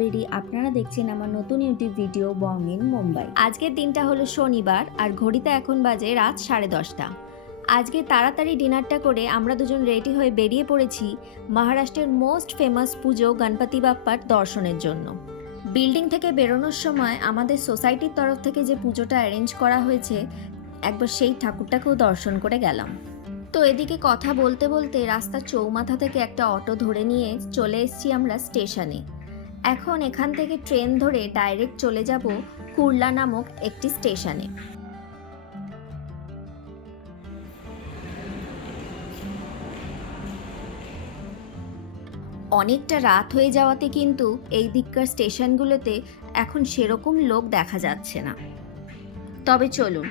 কাবেরি আপনারা দেখছেন আমার নতুন YouTube video Bong in Mumbai আজকের দিনটা হলো শনিবার, আর ঘড়িতে এখন বাজে রাত সাড়ে দশটা। আজকে তাড়াতাড়ি ডিনারটা করে আমরা দুজন রেডি হয়ে বেরিয়ে পড়েছি মহারাষ্ট্রের মোস্ট ফেমাস পুজো, গণপতি বাপ্পার দর্শনের জন্য। বিল্ডিং থেকে বেরোনোর সময় আমাদের সোসাইটির তরফ থেকে যে পুজোটা অ্যারেঞ্জ করা হয়েছে, একবার সেই ঠাকুরটাকেও দর্শন করে গেলাম। তো এদিকে কথা বলতে বলতে রাস্তার চৌমাথা থেকে একটা অটো ধরে নিয়ে চলে এসেছি আমরা স্টেশনে। এখন এখান থেকে ট্রেন ধরে ডাইরেক্ট চলে যাব কুর্লা নামক একটি স্টেশনে। অনেকটা রাত হয়ে যাওয়াতে কিন্তু এই দিককার স্টেশনগুলোতে এখন সেরকম লোক দেখা যাচ্ছে না। তবে চলুন,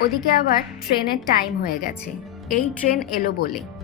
ওদিকে আবার ট্রেনের টাইম হয়ে গেছে। এই ট্রেন এলো বলে।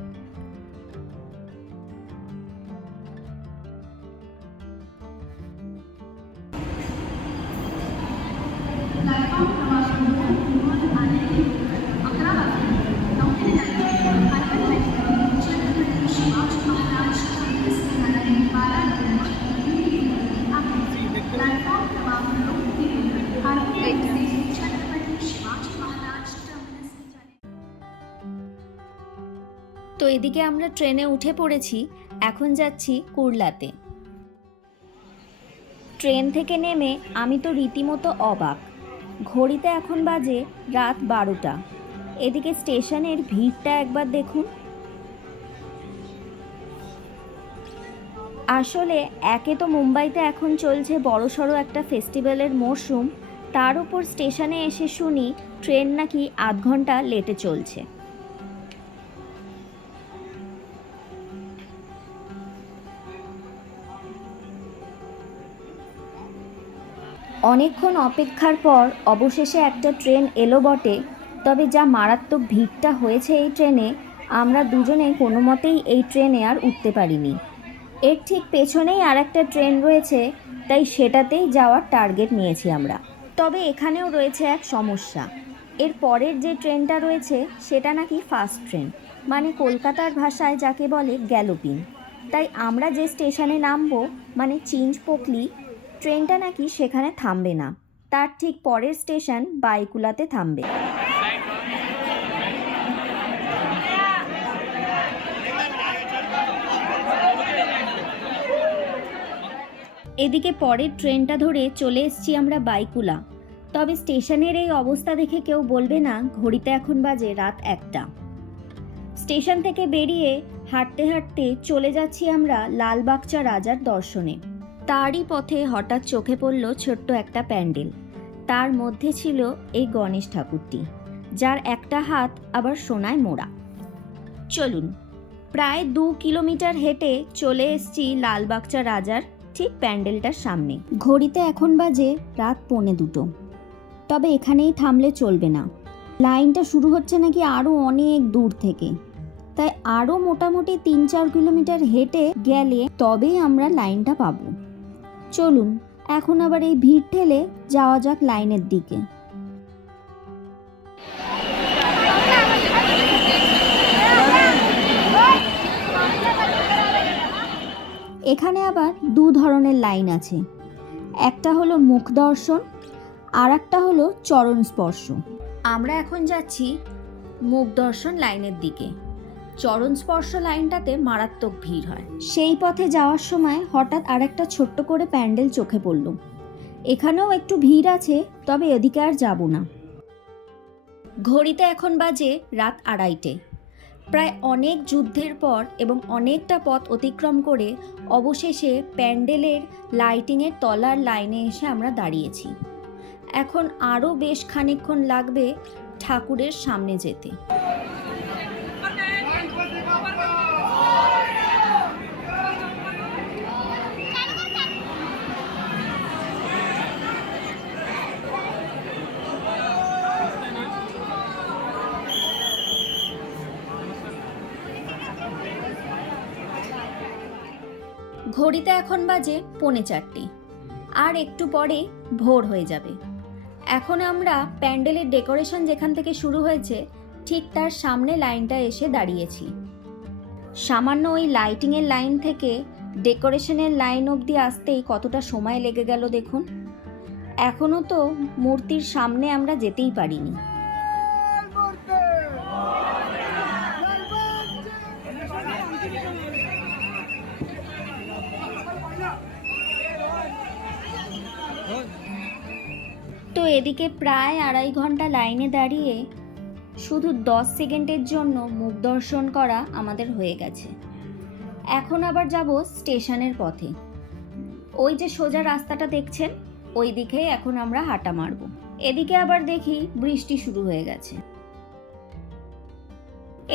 তো এদিকে আমরা ট্রেনে উঠে পড়েছি, এখন যাচ্ছি কুর্লাতে। ট্রেন থেকে নেমে আমি তো রীতিমতো অবাক। ঘড়িতে এখন বাজে রাত বারোটা। এদিকে স্টেশনের ভিড়টা একবার দেখুন। আসলে একে তো মুম্বাইতে এখন চলছে বড় সড়ো একটা ফেস্টিভ্যালের মরশুম, তার উপর স্টেশনে এসে শুনি ট্রেন নাকি আধ ঘণ্টা লেটে চলছে। অনেকক্ষণ অপেক্ষার পর অবশেষে একটা ট্রেন এলো বটে। তবে যা মারাত্মক ভিড়টা হয়েছে এই ট্রেনে, আমরা দুজনে কোনো মতেই এই ট্রেনে আর উঠতে পারিনি। এর ঠিক পেছনেই আর একটা ট্রেন রয়েছে, তাই সেটাতেই যাওয়ার টার্গেট নিয়েছি আমরা। তবে এখানেও রয়েছে এক সমস্যা। এর পরের যে ট্রেনটা রয়েছে, সেটা নাকি ফাস্ট ট্রেন মানে কলকাতার ভাষায় যাকে বলে গ্যালোপিন তাই আমরা যে স্টেশনে নামবো মানে চিঞ্জ পোকলি ট্রেনটা নাকি সেখানে থামবে না। তার ঠিক পরের স্টেশন বাইকুলাতে থামবে। এদিকে পরের ট্রেনটা ধরে চলে এসেছি আমরা বাইকুলা। তবে স্টেশনের এই অবস্থা দেখে কেউ বলবে না, ঘড়িতে এখন বাজে রাত একটা। স্টেশন থেকে বেরিয়ে হাঁটতে হাঁটতে চলে যাচ্ছি আমরা লালবাগচা রাজার দর্শনে। তারই পথে হঠাৎ চোখে পড়ল ছোট্ট একটা প্যান্ডেল। তার মধ্যে ছিল এই গণেশ ঠাকুরটি, যার একটা হাত আবার সোনায় মোড়া। চলুন, প্রায় দু কিলোমিটার হেঁটে চলে এসছি লালবাগচা রাজার ঠিক প্যান্ডেলটার সামনে। ঘড়িতে এখন বাজে রাত পৌনে দুটো। তবে এখানেই থামলে চলবে না। লাইনটা শুরু হচ্ছে নাকি আরও অনেক দূর থেকে। তাই আরও মোটামুটি তিন চার কিলোমিটার হেঁটে গেলে তবেই আমরা লাইনটা পাবো। চলুন, এখন আবার এই ভিড় ঠেলে যাওয়া যাক লাইনের দিকে। এখানে আবার দু ধরনের লাইন আছে। একটা হলো মুখ দর্শন আর একটা হলো চরণ স্পর্শ। আমরা এখন যাচ্ছি মুখ দর্শন লাইনের দিকে। চরণ স্পর্শ লাইনটাতে মারাত্মক ভিড় হয়। সেই পথে যাওয়ার সময় হঠাৎ আরেকটা ছোট্ট করে প্যান্ডেল চোখে পড়ল। এখানেও একটু ভিড় আছে, তবে এদিকে আর যাব না। ঘড়িতে এখন বাজে রাত আড়াইটে। প্রায় অনেক যুদ্ধের পর এবং অনেকটা পথ অতিক্রম করে অবশেষে প্যান্ডেলের লাইটিংয়ের তলার লাইনে এসে আমরা দাঁড়িয়েছি। এখন আরও বেশ খানিকক্ষণ লাগবে ঠাকুরের সামনে যেতে। ঘড়িতে এখন বাজে পৌনে চারটে। আর একটু পরে ভোর হয়ে যাবে। এখন আমরা প্যান্ডেলের ডেকোরেশন যেখান থেকে শুরু হয়েছে, ঠিক তার সামনে লাইনটা এসে দাঁড়িয়েছি। সামান্য ওই লাইটিংয়ের লাইন থেকে ডেকোরেশনের লাইন অবধি আসতেই কতটা সময় লেগে গেল দেখুন। এখনও তো মূর্তির সামনে আমরা যেতেই পারিনি। এদিকে প্রায় আড়াই ঘণ্টা লাইনে দাঁড়িয়ে শুধু দশ সেকেন্ডের জন্য মুখ দর্শন করা আমাদের হয়ে গেছে। এখন আবার যাব স্টেশনের পথে। ওই যে সোজা রাস্তাটা দেখছেন, ওই দিকেই এখন আমরা হাঁটা মারব। এদিকে আবার দেখি বৃষ্টি শুরু হয়ে গেছে।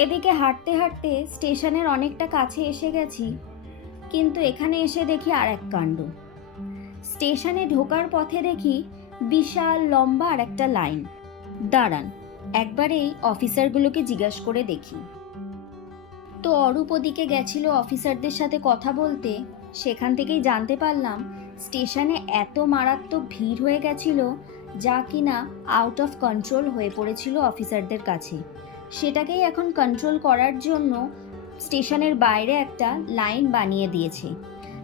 এদিকে হাঁটতে হাঁটতে স্টেশনের অনেকটা কাছে এসে গেছি, কিন্তু এখানে এসে দেখি আর এক কাণ্ড। স্টেশনে ঢোকার পথে দেখি বিশাল, লম্বা আর একটা লাইন। দাঁড়ান, একবার এই অফিসারগুলোকে জিজ্ঞাস করে দেখি। তো অরূপ ওদিকে গেছিল অফিসারদের সাথে কথা বলতে, সেখান থেকেই জানতে পারলাম স্টেশনে এত মারাত্মক ভিড় হয়ে গেছিল যা কিনা আউট অফ কন্ট্রোল হয়ে পড়েছিল অফিসারদের কাছে। সেটাকেই এখন কন্ট্রোল করার জন্য স্টেশনের বাইরে একটা লাইন বানিয়ে দিয়েছে।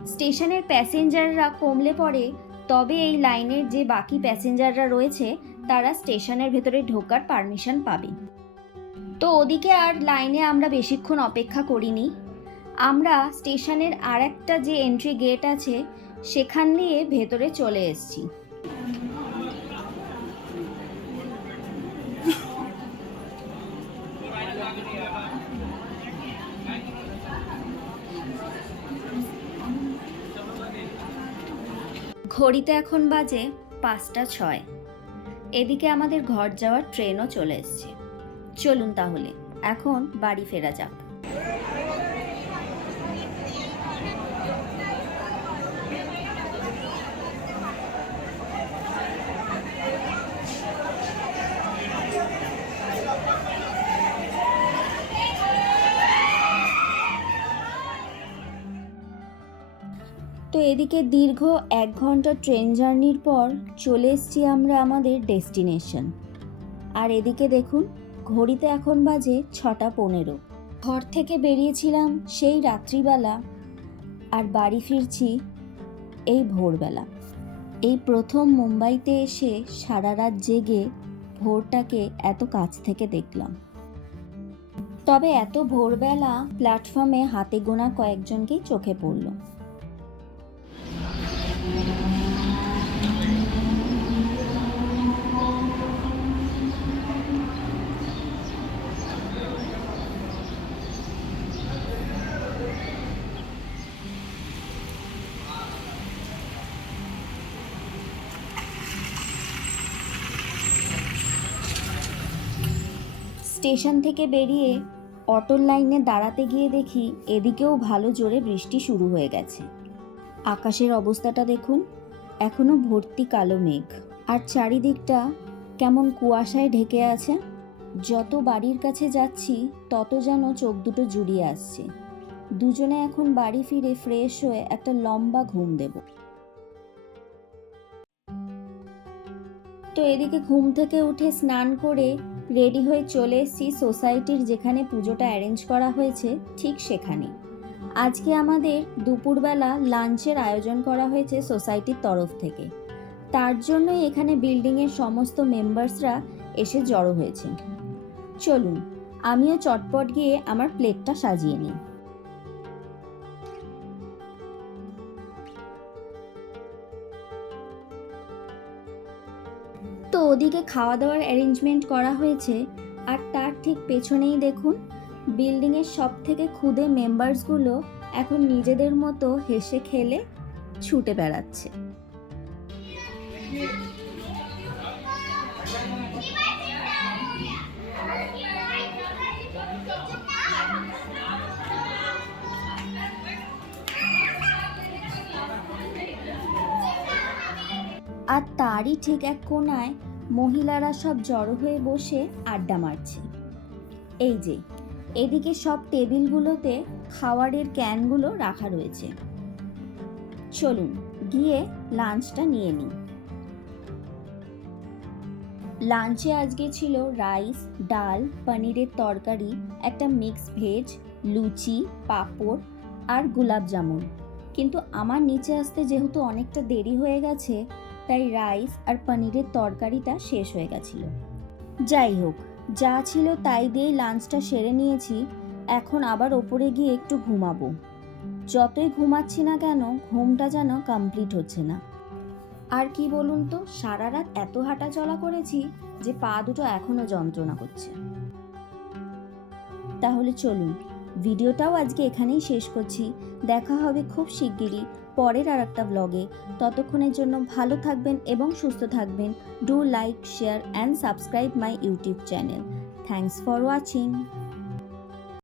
স্টেশনের প্যাসেঞ্জাররা কমলে পড়ে তবে এই লাইনের যে বাকি প্যাসেঞ্জাররা রয়েছে, তারা স্টেশনের ভেতরে ঢোকার পারমিশন পাবে। তো ওদিকে আর লাইনে আমরা বেশিক্ষণ অপেক্ষা করিনি। আমরা স্টেশনের আর একটা যে এন্ট্রি গেট আছে, সেখান দিয়ে ভেতরে চলে এসেছি। ঘড়িতে এখন বাজে পাঁচটা ছয়। এদিকে আমাদের ঘর যাওয়ার ট্রেনও চলে এসছে। চলুন তাহলে, এখন বাড়ি ফেরা যাক। তো এদিকে দীর্ঘ এক ঘণ্টা ট্রেন জার্নির পর চলে এসেছি আমরা আমাদের ডেস্টিনেশন। আর এদিকে দেখুন, ঘড়িতে এখন বাজে ছটা পনেরো। ঘর থেকে বেরিয়েছিলাম সেই রাত্রিবেলা আর বাড়ি ফিরছি এই ভোরবেলা। এই প্রথম মুম্বাইতে এসে সারা রাত জেগে ভোরটাকে এত কাছ থেকে দেখলাম। তবে এত ভোরবেলা প্ল্যাটফর্মে হাতে গোনা কয়েকজনকেই চোখে পড়ল। স্টেশন থেকে বেরিয়ে অটোর লাইনে দাঁড়াতে গিয়ে দেখি এদিকেও ভালো জোরে বৃষ্টি শুরু হয়ে গেছে। আকাশের অবস্থাটা দেখুন, এখনও ভর্তি কালো মেঘ। আর চারিদিকটা কেমন কুয়াশায় ঢেকে আছে, যত বাড়ির কাছে যাচ্ছি, তত যেন চোখ দুটো জুড়িয়ে আসছে। দুজনে এখন বাড়ি ফিরে ফ্রেশ হয়ে একটা লম্বা ঘুম দেব। তো এদিকে ঘুম থেকে উঠে স্নান করে রেডি হয়ে চলে এসেছি সোসাইটির যেখানে পুজোটা অ্যারেঞ্জ করা হয়েছে, ঠিক সেখানে আজকে আমাদের দুপুরবেলা লাঞ্চের আয়োজন করা হয়েছে সোসাইটির তরফ থেকে। তার জন্যই এখানে বিল্ডিংয়ের সমস্ত মেম্বার্সরা এসে জড়ো হয়েছে। চলুন, আমিও চটপট গিয়ে আমার প্লেটটা সাজিয়ে নিই। তো ওদিকে খাওয়া দাওয়ার অ্যারেঞ্জমেন্ট করা হয়েছে, আর তার ঠিক পেছনেই দেখুন বিল্ডিংয়ের সব থেকে ক্ষুদে মেম্বার্সগুলো এখন নিজেদের মতো হেসে খেলে ছুটে বেড়াচ্ছে। আর তারই ঠিক এক কোনায় মহিলারা সব জড়ো হয়ে বসে আড্ডা মারছে। এই যে এদিকে সব টেবিলগুলোতে খাওয়ারের ক্যানগুলো রাখা রয়েছে। চলুন, গিয়ে লাঞ্চটা নিয়ে নিই। লাঞ্চে আজকে ছিল রাইস, ডাল, পনিরের তরকারি, একটা মিক্স ভেজ, লুচি, পাঁপড় আর গোলাপ জামুন। কিন্তু আমার নিচে আসতে যেহেতু অনেকটা দেরি হয়ে গেছে, তাই রাইস আর পনিরের তরকারিটা শেষ হয়ে গেছিল। যাই হোক যা ছিল তাই দিয়ে লাঞ্চটা সেরে নিয়েছি, এখন আবার ওপরে গিয়ে একটু ঘুমাবো। যতই ঘুমাচ্ছি না কেন, ঘুমটা যেন কমপ্লিট হচ্ছে না। আর কি বলুন তো, সারা রাত এত হাঁটা চলা করেছি যে পা দুটো এখনও যন্ত্রণা করছে। তাহলে চলুন ভিডিওটাও আজকে এখানেই শেষ করছি। দেখা হবে খুব শিগগিরই পরের আর একটা ব্লগে ততক্ষণের জন্য ভালো থাকবেন এবং সুস্থ থাকবেন। Do like share and subscribe my YouTube channel thanks for watching